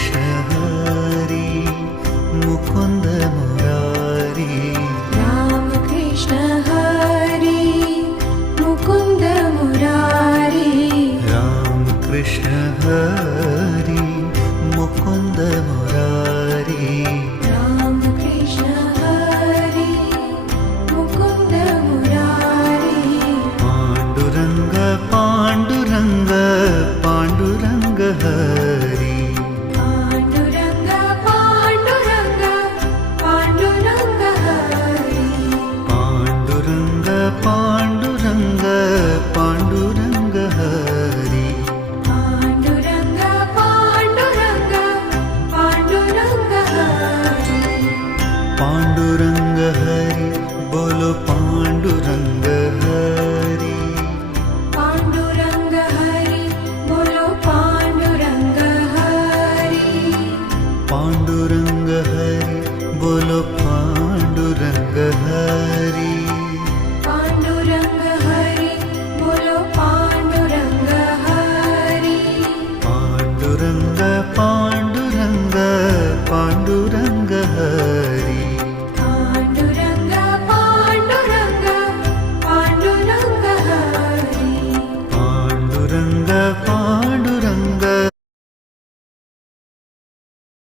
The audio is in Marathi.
कृष्ण हरी मुकुंद मुरारी राम कृष्ण हरी मुकुंद मुरारी राम कृष्ण हरी मुकुंद मुरारी राम कृष्ण हरी मुकुंद मुरारी पांडुरंग पांडुरंग पांडुरंग हरी पांडुरंग पांडुरंग पांडुरंग हरी पांडुरंग पांडुरंग पांडुरंग हरी पांडुरंग पांडुरंग पांडुरंग हरी पांडुरंग हरी बोलो पांडुरंग हरी पांडुरंग हरी बोलो पांडुरंग हरी पांडुरंग हरी बोलो पांडुरंग हरी